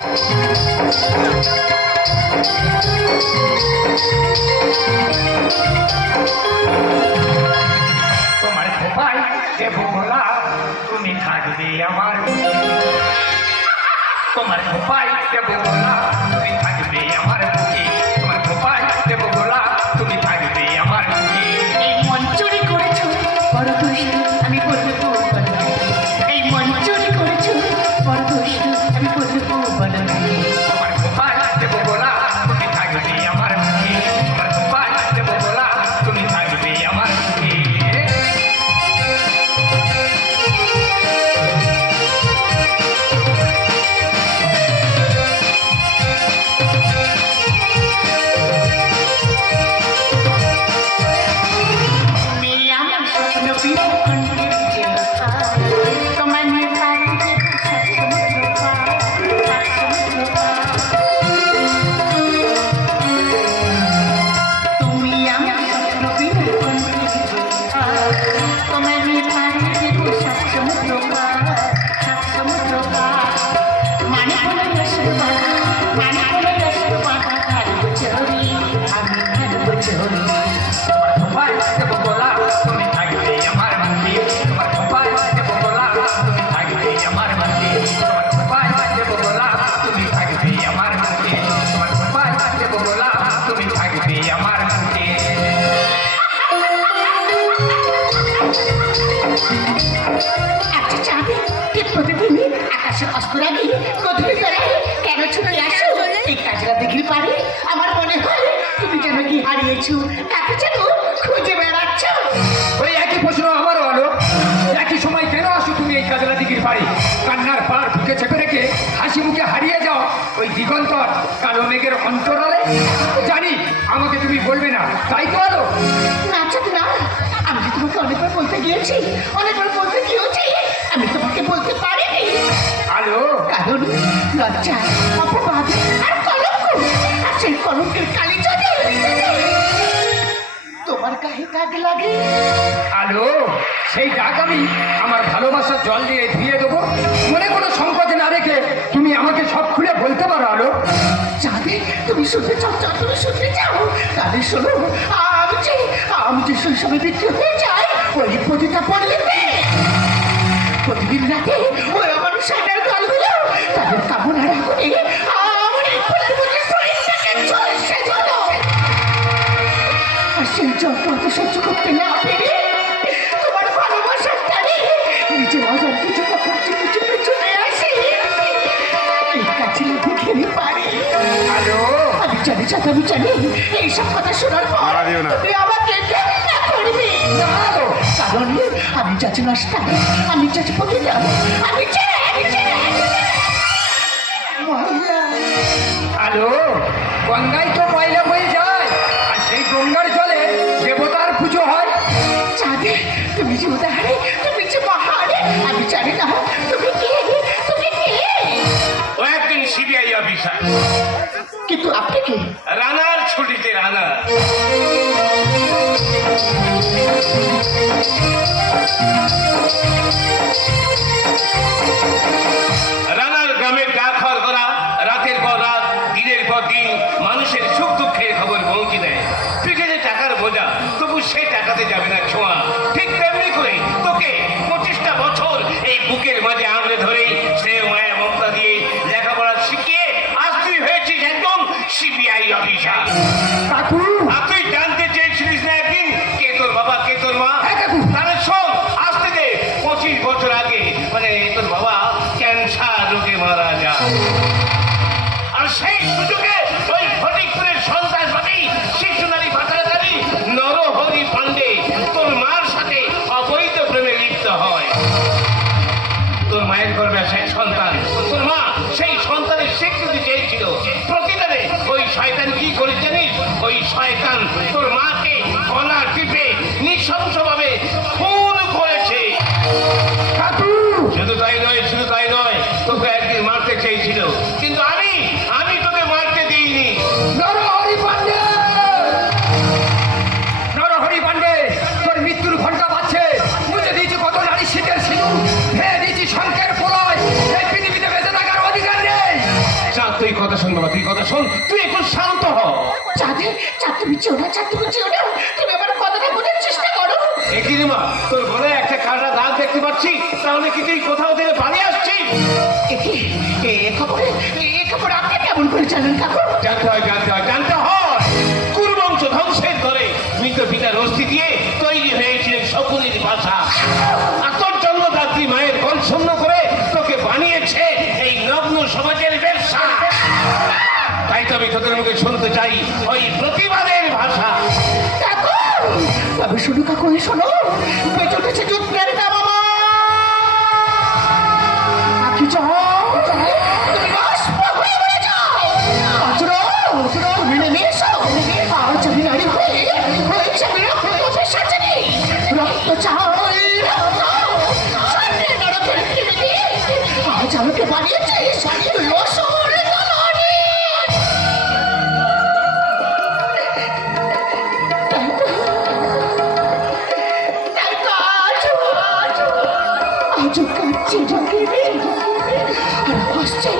তোমার খোপায় দেব গোলা তুমি থাকবে আমার, তোমার খোপায় দেব গোলা তুমি থাকবে আমার বুকে, তোমার খোপায় দেব গোলা তুমি থাকবে আমার বুকে। এই মন চুরি করেছো বড় দুষ্ট, আমি বলবো বড়, এই মন চুরি করেছো বড় দুষ্ট, আমি বলবো বড়। তোমার খোপায় দেব গোলা তুমি থাকবে আমার বুকে, তোমার খোপায় দেব গোলা তুমি থাকবে আমার বুকে। প্রতিদিনই আকাশে অস্তরাগী গধূলি বেলায় কেন ছুটে আসো এই কাজটা দেখির পারে? আমার মনে হয় তুমি যেন কি হারিয়েছো, কাকে যেন খুঁজে বেড়াচ্ছ। ওই একই প্রশ্ন আমারও হলো, একই সময় কেন আসো তুমি এই কাজলা দিঘির বাড়ি? কান্নার পার বুকে চেপে রেখে হাসি মুখে হারিয়ে যাও ওই দিগন্তর কালো মেঘের অন্তরালে। জানি আমাকে তুমি বলবে না, তাই তো আলো। না চাঁদ না, আমি যে তোমাকে অনেকবার বলতে গিয়েছি, অনেকবার বলতে গিয়েছি, আমি তোমাকে বলতে পারিনি আলো। কারণ লজ্জা, অপবাদ আর কলঙ্ক, আর সেই কলঙ্কের কালি যদি তোমার গায়ে দাগ লাগে আলো, সেই দাগ আমি আমার ভালোবাসার জল দিয়ে ধুয়ে দেবো। মনে কোনো সংকোচ না রেখে তুমি আমাকে সব খুলে বলতে পারো আলো। চাঁদে তুমি শুনতে চাও, চাঁদ তুমি শুনতে চাও, তাহলে শোনো, আমি যে শৈশবে বিক্রি হয়ে যাই ওই প্রতিটা পড়লিতে প্রতিদিন রাতে ওই আমার সাইডার দলগুলো তাদের কামনা রাখে আমার এই ফুলের মধ্যে শরীরটাকে ঝলসে ঝলো। আর সেই যন্ত্রণা সহ্য করতে না পেরে তোমার ভালোবাসার টানে নিজের অজার কিছু কথা চুপে চুপে চলে আসে এই কাছে দেখে পারে। আমি জানি চাঁদ, আমি জানি এইসব কথা শোনার পর তুমি আমাকে ঘৃণা করবে। কারণ আমি চাচ্ছি নষ্ট, আমি চাচ্ছি প্রতিদান, আমি চাই আলো। গঙ্গায় তো পয়লা বয়ে যায়, আর সেই গঙ্গার জলে দেবতার পুজো হয়। চাঁদে তুমি যে উদাহারে, তুমি যে মহারে, আমি জানি না তুমি কে, তুমি কে। ও একজন সিবিআই অফিসার। কিন্তু আপনি কি? রানার ছুটিতে রানা। রানার গ্রামের ডাকঘর করা রাতের পর রাত, দিনের পর দিন মানুষের সুখ দুঃখের খবর পৌঁছে দেয়। পিঠে যে টাকার বোঝা, তবু সেই টাকাতে যাবে না ছোঁয়া। ঠিক তেমনি করে তোকে 25টা বছর এই বুকের মাঝে আঁকড়ে ধরে স্নেহ মায়া মমতা দিয়ে লেখাপড়া শিখিয়ে আজ তুই হয়েছিস একদম সিবিআই অফিসার। কাকু, আর তুই জানতে চেয়েছিলিস না একদিন কে তোর বাবা কে তোর মা? তাহলে শোন, আসতে দে 25 বছর আগে মানে তোর বাবা ক্যান্সার রোগে মারা যায়। আর সেই সুযোগে ওই ফটিকপুরের সন্ত্রাসবাদী শিশু নারী পাচারকারী নরহরি পান্ডে তোর মার সাথে অবৈধ প্রেমে লিপ্ত হয়। তোর মায়ের গর্ভে সেই সন্তান, তোর মা সেই সন্তানের স্বীকৃতি চেয়েছিল। প্রতিদানে ওই শয়তান কি করে জানিস? ওই শয়তান তোর মাকে গলা টিপে নৃশংসভাবে খুন করেছে। শুধু তাই নয়, শুধু তাই নয়, তোকে একদিন মারতে চেয়েছিল, কিন্তু আমি তোকে মারতে দিইনি। নরহরি পান্ডে, নরহরি পান্ডে, তোর মৃত্যুর ঘন্টা বাজছে। মুছে দিয়েছি কত নারী শীতের সিঁদুর, ভেঙে দিয়েছি শঙ্কের প্রলয়। এই পৃথিবীতে বেঁচে থাকার অধিকার নেই। তুই কথা শোন বাবা, তুই কথা শোন, তুই একটু শান্ত হ। চাঁদে চাঁদ তুমি চেও না, চাঁদ তুমি চেও না, তুমি আমার কথাটা বোঝার চেষ্টা করো। একই রে মা, তোর গলায় একটা কাটা দাগ দেখতে পাচ্ছি, তাহলে কি তুই কোথাও থেকে পালিয়ে আসছিস? একে এ খবর আপনি কেমন করে জানেন কাকু? জানতে হয়, জানতে হয়, জানতে হয়। কুরবংশ ধ্বংসের ধরে মৃত পিতার অস্থি দিয়ে তৈরি হয়েছিলেন শকুনির ভাষা। আর তোর জন্মদাত্রী মায়ের গল শূন্য করে তোকে বানিয়েছে এই নগ্ন সমাজের ব্যবসা। তাই তো আমি তোদের মুখে শুনতে চাই ওই প্রতিবাদের ভাষা। কাকু তবে শোনো কাকু, এই শোনো, বেঁচে উঠেছে যুদ্ধের দামামা। আকি যাও, তুমি ভস্ম হয়ে মরে যাও। অজরা, তুমি নেমে এসো। আজ আমি নারী হয়েছে আমি রক্তের সাজানি। রক্ত চাই, রক্ত। স্বর্ণের নরকের টিভিতে আজ আমাকে বানিয়েছিস তুই অসুর দলনে। তাই তো আজও কাঁদছে ঢুকিনি আর হাসছে